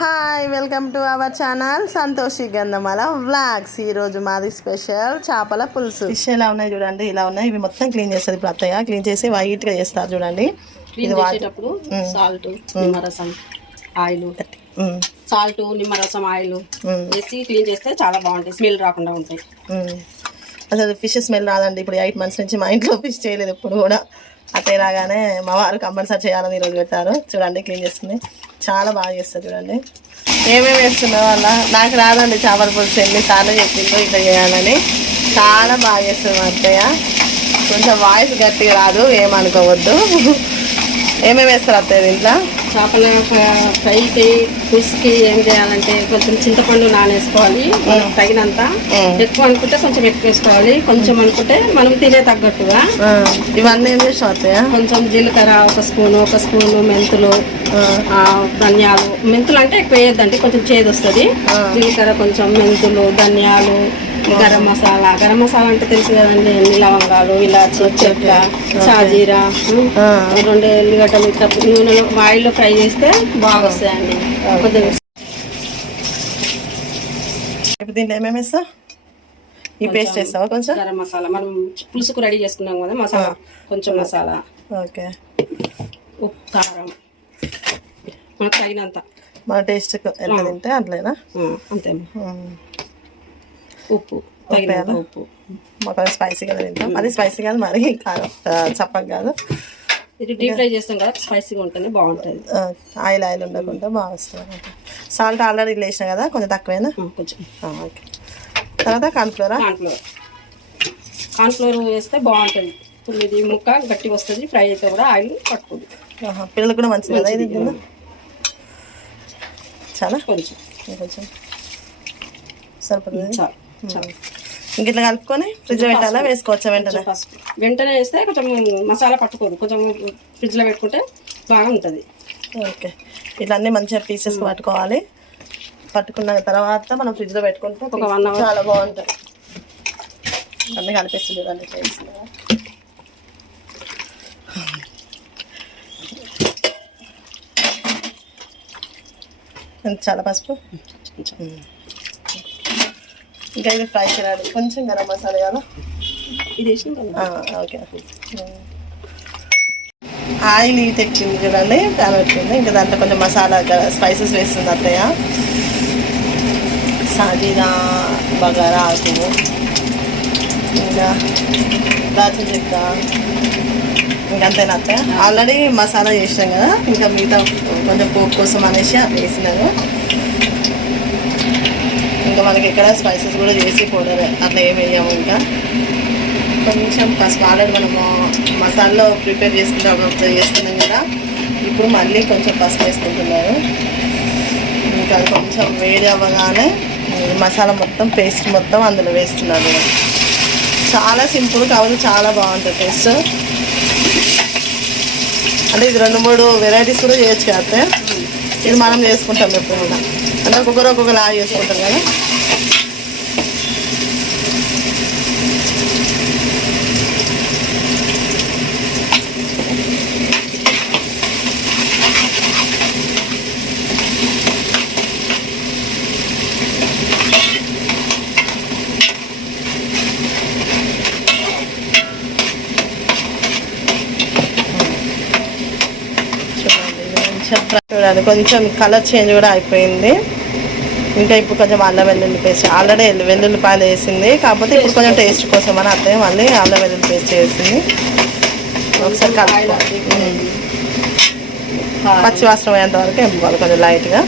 Hi welcome to our channel Santoshi Gandhamala vlogs. ఈరోజు మాది special చేపల పులుసు. ఫిష్ ఎలా ఉన్నాయి చూడండి, ఇలా ఉన్నాయి. ఇవి మొత్తం క్లీన్ చేస్తారు ఇప్పుడు అత్తయ్య. క్లీన్ చేసి వైట్గా చేస్తారు చూడండి. ఇది వాడేటప్పుడు సాల్ట్, నిమ్మరసం, ఆయిల్, సాల్ట్, నిమ్మరసం, ఆయిల్ వేసి క్లీన్ చేస్తే చాలా బాగుంటాయి, స్మెల్ రాకుండా ఉంటాయి. అసలు ఫిష్ స్మెల్ రాదండి. ఇప్పుడు 8 months నుంచి మా ఇంట్లో ఫిష్ చేయలేదు ఎప్పుడు కూడా. అత్తయ్య రాగానే మా వారు కంపల్సరీ చేయాలని ఈరోజు పెట్టారు. చూడండి క్లీన్ చేస్తుంది, చాలా బాగా చేస్తారు. చూడండి ఏమేమి వేస్తున్నా వల్ల నాకు రాదండి చేపల పులుసు. ఎన్నిసార్లు చెప్పిందో ఇట్లా చేయాలని. చాలా బాగా చేస్తుంది మా అత్తయ్య. కొంచెం వాయిస్ గట్టిగా రాదు, ఏమనుకోవద్దు. ఏమేమి వేస్తారు అత్తయ్య దీంట్లో? చేపల ఫ్రైకి, పులుసుకి ఏం చేయాలంటే కొంచెం చింతపండు నానేసుకోవాలి తగినంత. ఎక్కువ అనుకుంటే కొంచెం ఎక్కువ వేసుకోవాలి, కొంచెం అనుకుంటే మనం తినే తగ్గట్టుగా. ఇవన్నీ ఏం చేస్తాం అత్తయ్య? కొంచెం జీలకర్ర ఒక స్పూను, మెంతులు, ధనియాలు. మెంతులు అంటే ఎక్కువ వేయద్దండి, కొంచెం చేదు వస్తుంది. జీలకర్ర, కొంచెం మెంతులు, ధనియాలు, గరం మసాలా అంటే తెలుసు కదండి. లవంగాలు, ఇలాచి, చెక్క, షాజీరా, 2 ఎల్లిగడ్డలు ఇట్లా నూనెలో ఆయిల్లో ఫ్రై చేస్తే బాగా వస్తాయండి. కొద్దిగా దీంట్లో ఏమేమి వేస్తా? ఈ పేస్ట్ వేస్తావా? కొంచెం గరం మసాలా, మనం పులుసుకు రెడీ చేసుకున్నాం కదా మసాలా, కొంచెం మసాలా, ఓకే, ఉప్పు, కారం మనకు తగినంత, మన టేస్ట్ ఎంత తింటే అట్లేనా? అంతే. ఉప్పు తగినంత ఉప్పు. మాకు స్పైసీగా తింటాం. అది స్పైసీ కాదు, మరి కారం చప్పగా కాదు. ఇది డీప్ ఫ్రై చేస్తాం కదా, స్పైసీగా ఉంటేనే బాగుంటుంది. ఆయిల్ ఉండకుండా బాగా వస్తుంది. సాల్ట్ ఆల్రెడీ వేసినా కదా, కొంచెం తక్కువేనా? కొంచెం. ఓకే. తర్వాత కార్న్ఫ్లోర్ వేస్తే బాగుంటుంది. ఇది ముక్క గట్టిగా వస్తుంది, ఫ్రై అయితే కూడా ఆయిల్ పట్టుకుంది. పిల్లలకు కూడా మంచిది కదా ఇది. చాలా కొంచెం సరిపడుతుంది. ఇంక ఇట్లా కలుపుకొని ఫ్రిడ్జ్ లో పెట్టాలా, వేసుకోవచ్చా వెంటనే? వెంటనే వేస్తే కొంచెం మసాలా పట్టుకోదు, కొంచెం ఫ్రిడ్జ్ లో పెట్టుకుంటే బాగా ఉంటుంది. ఓకే, ఇట్లా అన్నీ మంచిగా పీసెస్ పట్టుకోవాలి. పట్టుకున్న తర్వాత మనం ఫ్రిడ్జ్ లో పెట్టుకుంటే ఒక 1 hour చాలా బాగుంటుంది. అన్నీ కలిపేస్తుంది చూడండి. చాలా పసుపు, ఇంకా ఇది ఫ్రై చేయాలి. కొంచెం గరం మసాలా కదా ఇది. ఓకే, ఆయిల్ తెచ్చింది చూడండి, ప్యాన్ పెట్టింది. ఇంకా దాంట్లో కొంచెం మసాలా స్పైసెస్ వేస్తుంది అత్తయ్య. సాజీరా, బగారా ఆకు, ఇంకా దాల్చిన చెక్క, ఇంకంతేనా అత్తయ్య? ఆల్రెడీ మసాలా చేసినాం కదా, ఇంకా మిగతా కొంచెం పోపు కోసం అనేసి అట్లా వేసినాను. ఇంకా మనకి ఎక్కడ స్పైసెస్ కూడా చేసి పౌడర్ అట్లా ఏమి వేయము. ఇంకా కొంచెం పసుపు ఆల్రెడీ మనము మసాలాలో ప్రిపేర్ చేస్తున్నాం కదా, ఇప్పుడు మళ్ళీ కొంచెం పసుపు వేసుకుంటున్నారు. ఇంకా అది కొంచెం వేడి అవ్వగానే మసాలా మొత్తం పేస్ట్ మొత్తం అందులో వేస్తున్నారు. చాలా సింపుల్ కాబట్టి చాలా బాగుంటుంది టేస్ట్. అంటే ఇది 2-3 వెరైటీస్ కూడా చేయొచ్చు కదా. ఇది మనం చేసుకుంటాం ఎప్పుడు కూడా, అంటే ఒక్కొక్కరు లాగా చేసుకుంటాం కదా. చూడండి కొంచెం కలర్ చేంజ్ కూడా అయిపోయింది. ఇంకా ఇప్పుడు కొంచెం అల్లం వెల్లుల్లి పేస్ట్, ఆల్రెడీ వెల్లుల్లిపాయలు వేసింది, కాకపోతే ఇప్పుడు కొంచెం టేస్ట్ కోసం అని అత్తయ్య మళ్ళీ అల్లం వెల్లుల్లి పేస్ట్ వేసింది. ఒకసారి కలుపుకోవాలి. పచ్చి వాసన పోయేంత వరకు ఎంపుకోవాలి కొంచెం లైట్గా.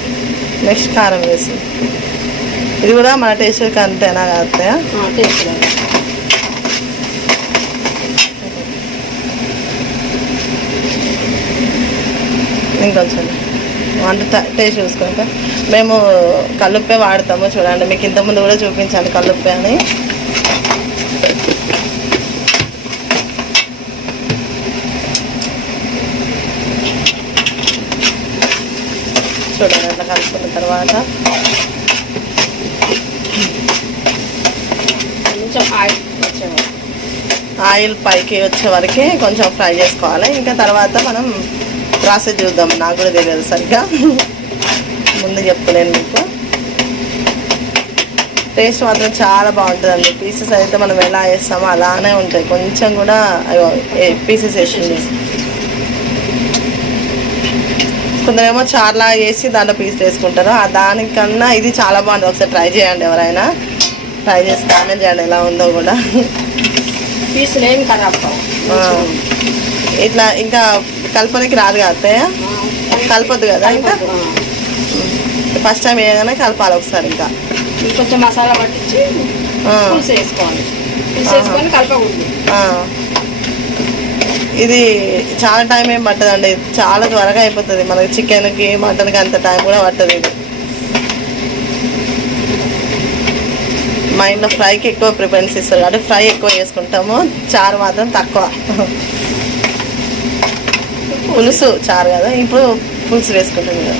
నెక్స్ట్ కారం వేసింది. ఇది కూడా మన టేస్ట్కి అంతేనా అత్తయ్య? టేస్ట్ ఇంకొంచెం వంట టేస్ట్ చూసుకుంటా. మేము కల్లుప్పే వాడతాము చూడండి, మీకు ఇంతకుముందు కూడా చూపించాను కల్లుప్పే అని. చూడండి అట్లా కలుపుకున్న తర్వాత కొంచెం ఆయిల్ పైకి వచ్చే వరకు కొంచెం ఫ్రై చేసుకోవాలి. ఇంకా తర్వాత మనం ప్రాసెస్ చూద్దాం, నాకు కూడా తెలియదు సరిగ్గా. ముందు చెప్తలేను మీకు. టేస్ట్ మాత్రం చాలా బాగుంటుందండి. పీసెస్ అయితే మనం ఎలా వేస్తామో అలానే ఉంటాయి. కొంచెం కూడా పీసెస్ వేసింది. కొందరేమో చార్లా వేసి దాంట్లో పీస్ వేసుకుంటారు. దానికన్నా ఇది చాలా బాగుంటుంది. ఒకసారి ట్రై చేయండి, ఎవరైనా ట్రై చేసి కామెంట్ చేయండి ఎలా ఉందో కూడా. పీసులు ఏం ఖరాబ్ ఇట్లా ఇంకా కలపడానికి రాదు కదా అత్తయ్య, కలపొద్దు కదా ఇంకా. ఫస్ట్ టైం వేయగానే కలపాలి ఒకసారి. ఇంకా కొంచెం మసాలా పట్టించి పులుసు వేసుకోవాలి. పులుసు వేసుకొని కలపకూడదు. ఇది చాలా టైం ఏం పట్టదండి, చాలా త్వరగా అయిపోతుంది. మనకి చికెన్కి మటన్కి అంత టైం కూడా పట్టదు. ఇది మా ఇంట్లో ఫ్రైకి ఎక్కువ ప్రిఫరెన్స్ ఇస్తారు కాబట్టి ఫ్రై ఎక్కువ చేసుకుంటాము, చారు మాత్రం తక్కువ. పులుసు చారు కదా, ఇప్పుడు పులుసు వేసుకుంటాం కదా.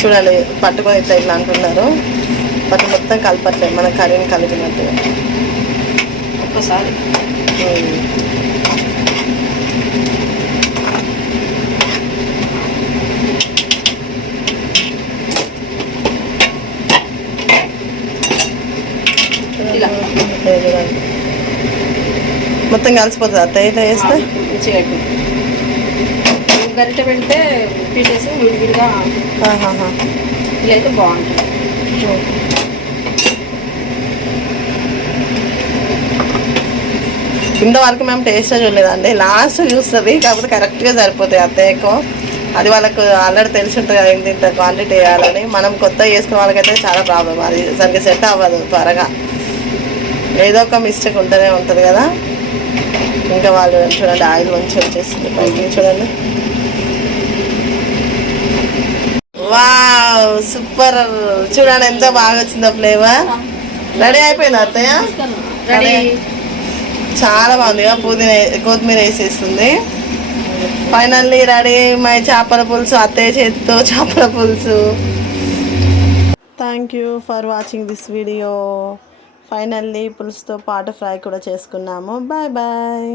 చూడండి, పట్టుకొని ఇట్లా ఇట్లా అంటున్నారు. పట్టు మొత్తం కలపట్లేదు, మన కర్రీని కలిపినట్టుగా. ఒక్కసారి ఇలా మొత్తం కలిసిపోతుంది అత్తయ్య ఇట్లా వేస్తే. మంచిగా గరిటె పెడితే పీసెస్ విడివిడిగా ఇలా అయితే బాగుంటుంది. ఇంతవరకు మేము టేస్ట్ చూడలేదండి, లాస్ట్ చూస్తుంది. కాకపోతే కరెక్ట్గా సరిపోతాయి అత్తయ్యకు. అది వాళ్ళకు ఆల్రెడీ తెలిసి ఉంటుంది కదా ఇంత క్వాంటిటీ వేయాలని. మనం కొత్త చేసుకునే వాళ్ళకైతే చాలా ప్రాబ్లం, అది సరిగ్గా సెట్ అవ్వదు త్వరగా. ఏదో ఒక మిస్టేక్ ఉంటూనే ఉంటుంది కదా. ఇంకా వాళ్ళు చూడండి ఆయిల్ మంచిగా వచ్చేస్తుంది పైకి చూడండి. వావ్ సూపర్, చూడండి ఎంత బాగా వచ్చిందో ఫ్లేవర్. రెడీ అయిపోయింది అత్తయ్య, చాలా బాగుంది. పుదీనా కొత్తిమీర వేసేస్తుంది. ఫైనల్లీ రెడీ మై చేపల పులుసు, అత్తయ్య చేతితో చేపల పులుసు. Thank you for watching this video. Finally పులుసుతో పాటు ఫ్రై కూడా చేసుకున్నాము. Bye bye.